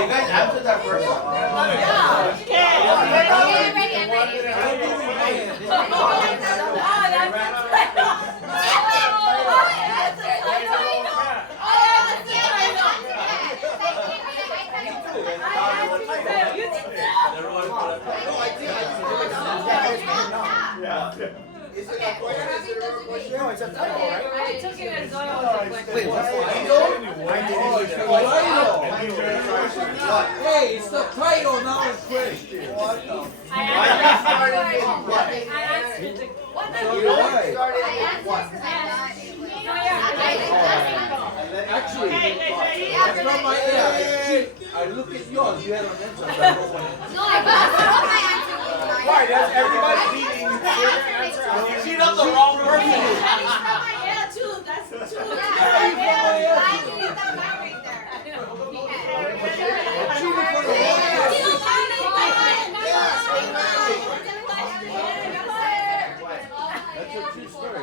you guys answered that first one. Is it a question? Is it a real question? No, it's a title, right? I took it as though it was a question. Wait, what's the Hey, it's the title, not a question. I answered it. What the Actually, that's not my answer. I look at yours, you had an answer. I don't know what Why? That's everybody beating you. You cheat on the wrong person. That's a true story.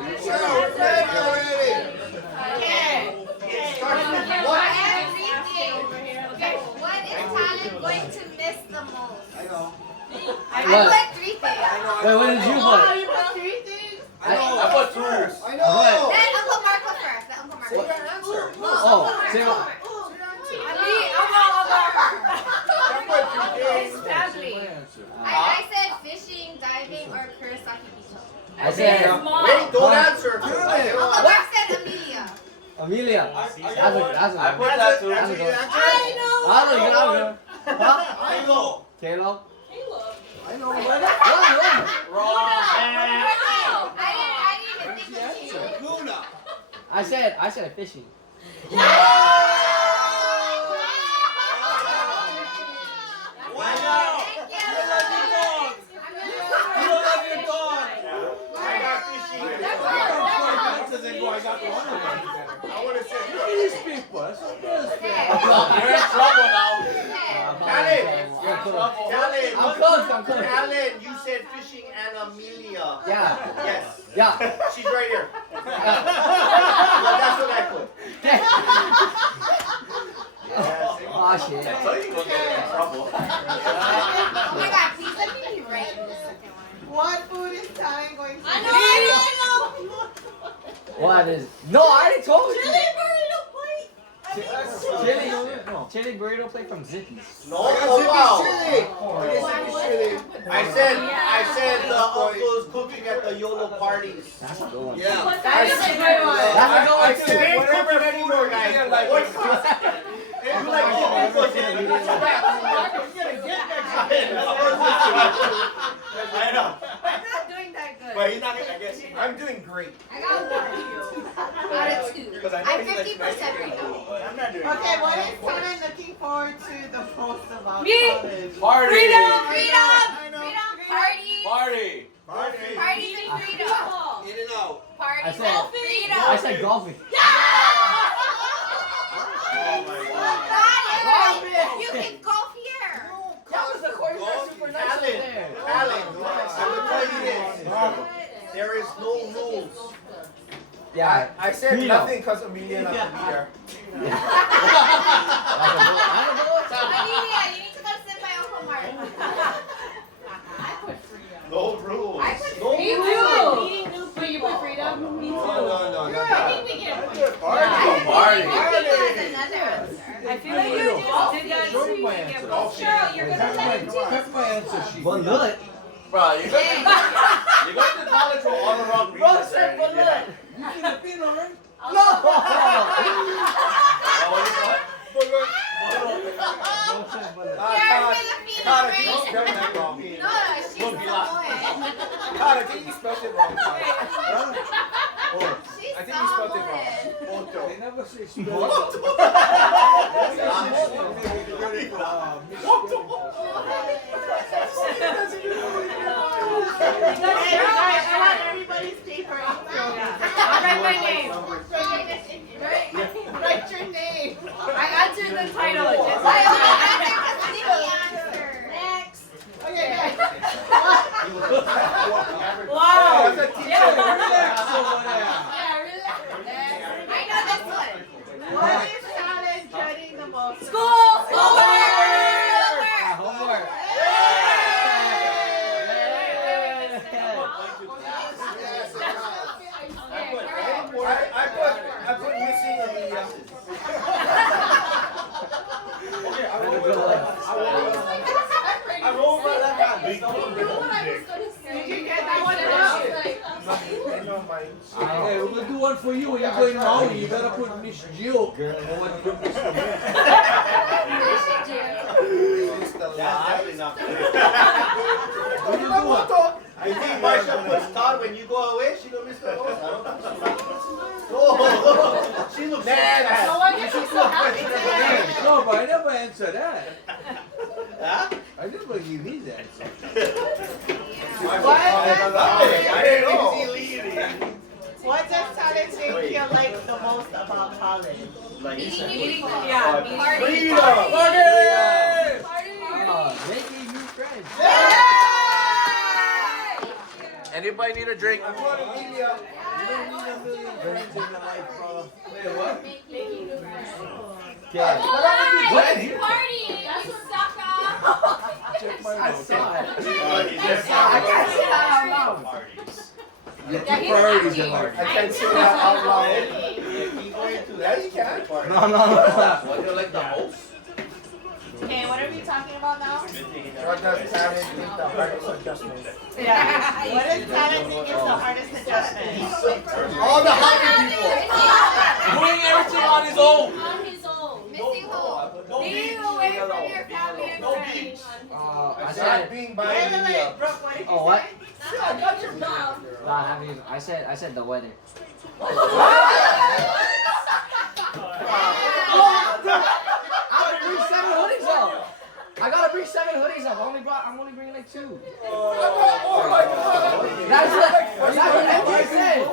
What is Talan going to miss the most? I know. I put 3 things. Wait, what did you put? I know. I put 2. I Then know. Uncle Marco first. Then Uncle Marco. Say your answer. Oh, say what? I said fishing, diving, or Kurosaki Beach. I said Wait, don't answer. Uncle Mark said Amelia. Amelia. That's a I put that too. That's a good. I know. I don't know. Huh? I know. Kalo? I know. Wrong. I didn't even think of you. Luna. I said fishing. These people, that's what this You're in trouble now. I'm close. Talan, you said fishing and Amelia. Yeah. Yes. Yeah. She's right here. Yeah, that's what I put. Oh shit. So you gonna get in trouble. Oh my God, please let me be right in the second one. What food is Talan going to I know. What is? No, I already told you. Chili. Chili burrito plate from Zippies. No, I got oh, Zippy wow. chili. I said the uncle's cooking at the YOLO parties. That's a good one. Yeah. That's a good one. I said, ain't cooking anymore, guys. What's you like I know. I'm not doing that good. But he's not gonna, I guess. I'm doing great. I got 1 out of 2. I'm 50% right now. I'm not doing Okay, what is Talan looking forward to the most about Me. college? Party. Freedom. Party. Parties and freedom. In and out. Parties I and said freedom. golfing. Oh my God. You can golf here. That was the course that's super nice over there. Talan, I will tell you this. There is no rules. Yeah. I said Freedom. nothing because Amelia not to be here. Amelia, you need to go sit by Uncle Mark. No rules. I put No freedom. rules. Eating new food. You put freedom? Me too. No, I think we get a point. Party. I think that's another answer. I feel like you just did that so you can get both. Cheryl, you're gonna let him too. That's my answer sheet. But look. Bro, you're going to college for all the wrong reasons. Bro said, but look. You should have been alright. No. Oh, what is that? Cara, you spelled that wrong. No, she's Samoan. Cara, I think you spelled it wrong. She's I think you spelled it Samoan. wrong. They never say spell. I want everybody's paper. I'll write my name. Write your name. I answered the title. Next. Okay, guys. Wow. As a teacher, relax over there. I know this one. What is Talan dreading the most? School. You know what I was gonna say? Did you get that one, I Rob? was like, Hey, we're gonna do one for you when you're going Maui. You better put Miss Jill. That's definitely not good. What you doing? I think Marsha puts Todd when you go away, she don't miss the host. I don't think so. Oh, she looks sad. So I guess she's so happy today. No, but I never answered that. Huh? I never give his answer. I didn't know. What does Talan think you like the most about college? Like, Meeting, freedom. yeah, meeting. Making new friends. Anybody need a drink? I'm going to Amelia. You don't need a million friends in your life, brother. Wait, what? Yeah. alright, party, you sucker. Check my I notes. saw it. He's just I can't say that out loud. parties. Your two priorities in life. I can't say that out loud. If he's going to that, you can. No, no, no. What, you're like the host? Okay, what are we talking about now? What does Talan think the hardest adjustment? Yeah. What does Talan think is the hardest adjustment? All the hungry people. Doing everything on his own. On his own. Missing home. No Being away from your family and friends. I I said, said being by Wait, India. Brooke, what did you oh, what? say? I got your mouth. Nah, I said the weather. I gotta bring 7 hoodies up. I'm only bringing like 2. Oh my God. That's what MJ said.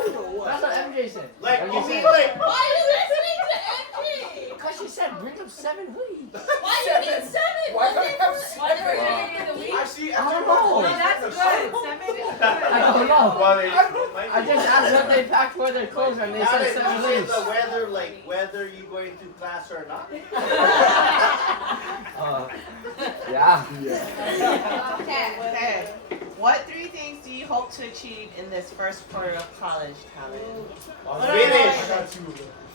That's what MJ said. Like, MJ you mean said- like, Why are you listening to MG? Because she said bring up 7 hoodies. Why do you need 7? why can't I have Why do we do it in the week? I see. I don't know. No, that's good. 7 is I good. don't know. Well, I just asked what they packed for their clothes and they said 7 hoodies. the weather, like whether you going to class or not. Yeah. Okay. Okay. What 3 things do you hope to achieve in this first quarter of college, Talan? Finish.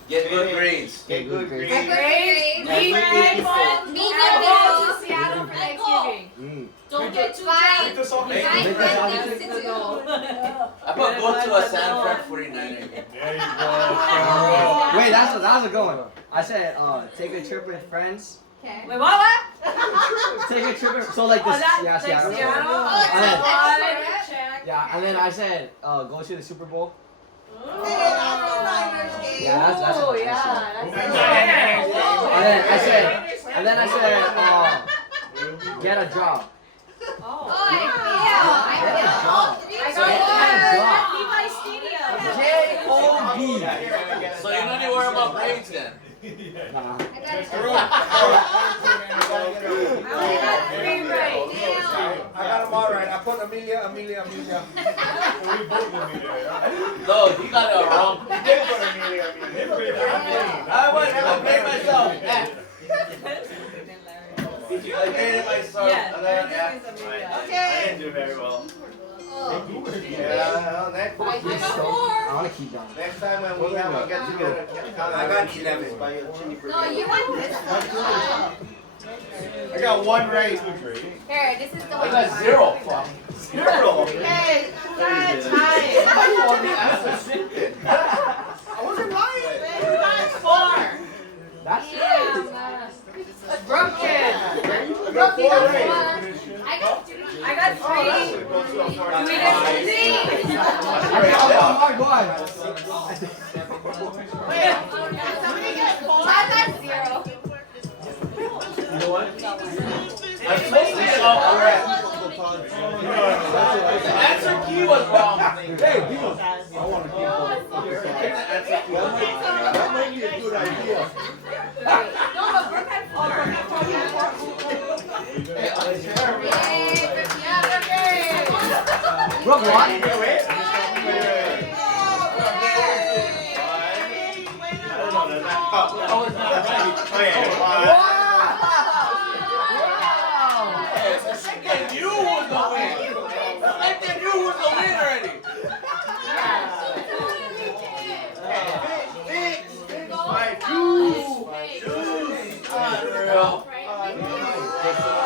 Get good grades. Get good grades. Good grades. Meet Good my people. friends. Meet And your go people. to Seattle for Thanksgiving. Don't get too drunk. Find good things to do. I put go to a San Fran 49er. Wait, that was a good one. I said take a trip with friends. Okay. Wait, what? Take a trip with, so like this. Yeah, Seattle. Oh, it's And then- a good trip. Yeah, and then I said go to the Super Bowl. Hey, that's a Niners game. Yeah, that's Oh, it. yeah. And then I said get a job. Oh, Oh. I feel. All three I are got good. Levi Stadium. J-O-B. So you don't need to worry about grades then. Nah. I got it. I only got 3 right. Damn. I got them all right. I put Amelia. No, he got it wrong. You did put Amelia. I went. I paid myself. I paid myself. Yeah, And then, everything is Amelia. I Okay. didn't do very well. Oh. Yeah, next, I got I 4. want to keep going. next time when we have a get together, I got 11. Buy you a chili burger. No, you want this one. I got 1 right. Here, this is the I one. got 0. Fuck. 0. Okay, time. I wasn't lying. You got 4. That's Yeah. Broken. I got 4 right. I got 3. I got 3. Go to a 4. We got 3. Oh my God. Wait, did somebody get 4? I got 0. You know what? I'm supposed to get all correct. The answer key was wrong. Hey, people. I want to keep on. That might be a good idea. No, but Brooke had 4. Brooke, what? That was not right. They knew who was the winner. Like they knew who was the winner already. Unreal. On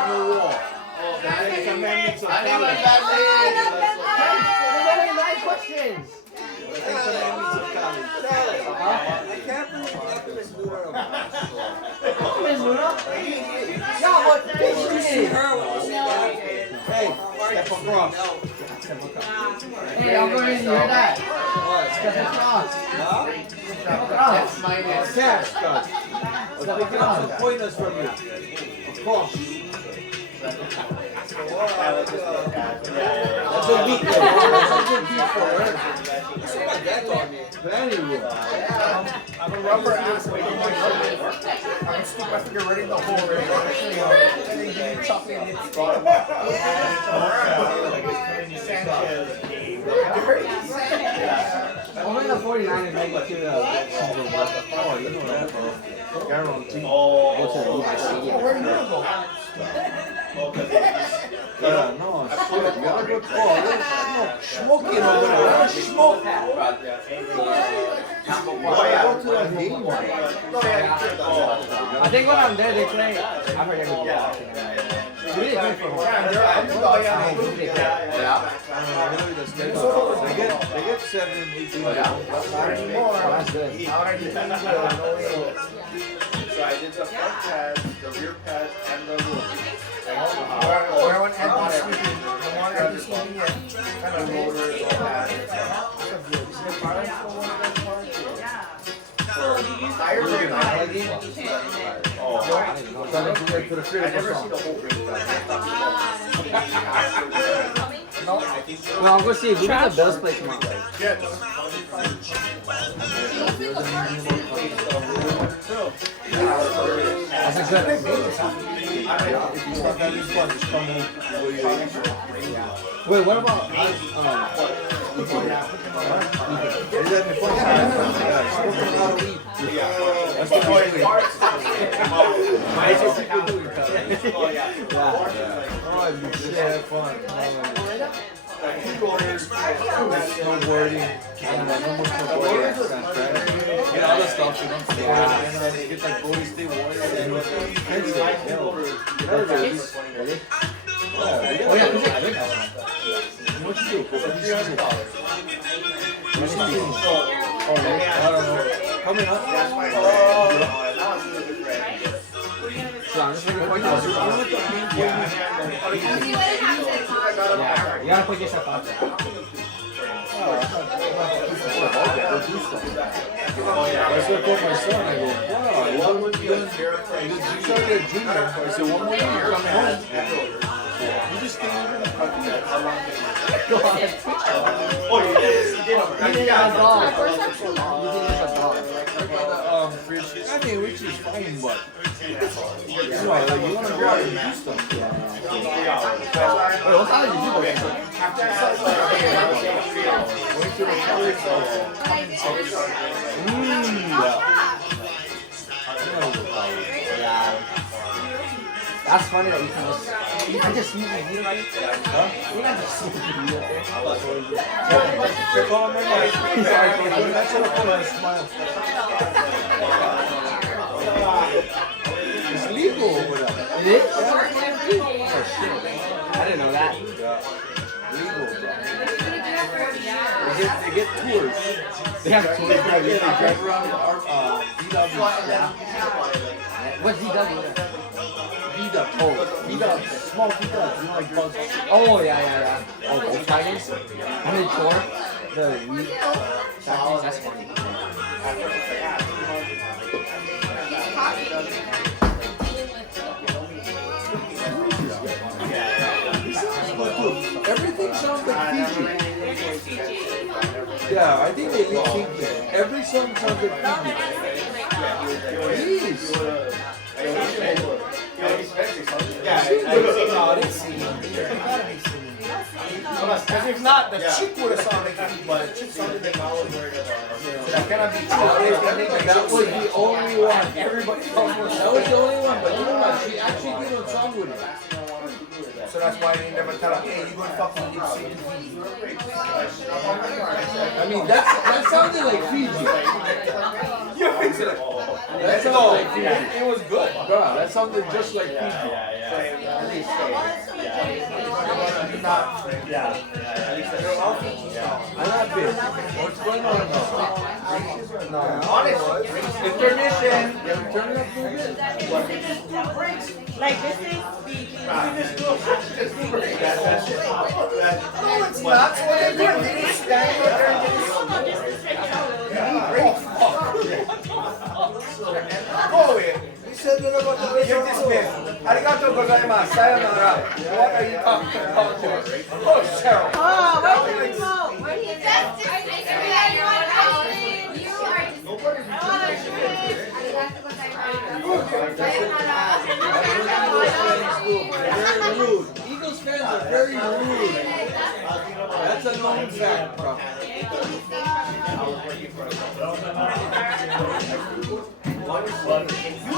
your wall. I There's only 9 questions. I can't believe nothing is new. Miss Luna? Yeah, but You see fishing. her when you see that? Hey, step across. Hey, I'm going to hear that. Step across. Huh? Step across. Cash, guys. Pick it up some pointers from you. Of course. That's a weak one. That's a good beat for her. That's what my dad taught me. But anyway. I'm a rubber ass. I can stick my finger right in the hole right now. And then give you chocolate and it's gone. Only the 49ers make it to the Super Bowl. Oh, you know that, bro. Guarantee. Go to the Levi Stadium. Yeah, no, shit. You got a good call. There's no smoking over there. There's smoke. Go to that game. I think when I'm there, they play. I forget who they play. Who do they play for? Who do they play? They get 7, 8. That's good. So I did the front pads, the rear pads, and the roof. Where one had been sleeping, the one had been sleeping yet. Kind of roller, So you use the Tires are not. Oh, I never see the whole ring. No, Well, I'm going to see. Who does the Bills play tomorrow? That's a good. Wait, what about? Snowboarding, other stuff. Get like Golden State Warriors. Really? Oh yeah, who's it? What you do? I don't know. Coming up. So I'm just looking for you. You gotta put yourself out there. That's what I told my son. I go, wow, you started a junior. I said, one more year, you're coming home. You just can't even. Oh, you did. You didn't have a dog. I mean, which is fine, but you want to go out and do stuff. Wait, what time did you go to? That's funny that you can just sneak a video right there. Huh? You can just sneak a video there. It's legal over there. It is? Oh shit. I didn't know that. Legal, bro. They get tours. They have tours. They drive around VW. What's DW? VW. Oh, VW. Small VW. You know, like bus. Oh, yeah. Oh, Volkswagens? On the tour? The Wii factories? That's funny. Everything sounds like Fiji. Yeah, I think they lip sync it. Every song sounds like Fiji. Please. because if not, the chick would have sounded like me, but the chick sounded like I was worried about. So that cannot be true. That was the only one. Everybody else was. That was the only one, but you know what? She actually did a song with it. So that's why they never tell them, hey, you gonna fucking lip sync to Fiji. I mean, that sounded like Fiji. That sounds like Fiji. It was good. Bro, that sounded just like Fiji. I'm not big. What's going on now? Honest. Intermission. Turn it up a little bit. Like this is Fiji. That's it. No, it's not. So what they're doing, they just stand there and just... No, this is regular. Go away. You're dismissed. Arigato gozaimasu. Sayonara. What are you talking about? Oh, Cheryl. Oh, where's the remote? Just dismiss everyone out. You are Very rude. Eagles fans are very rude. That's a known fact, bro. You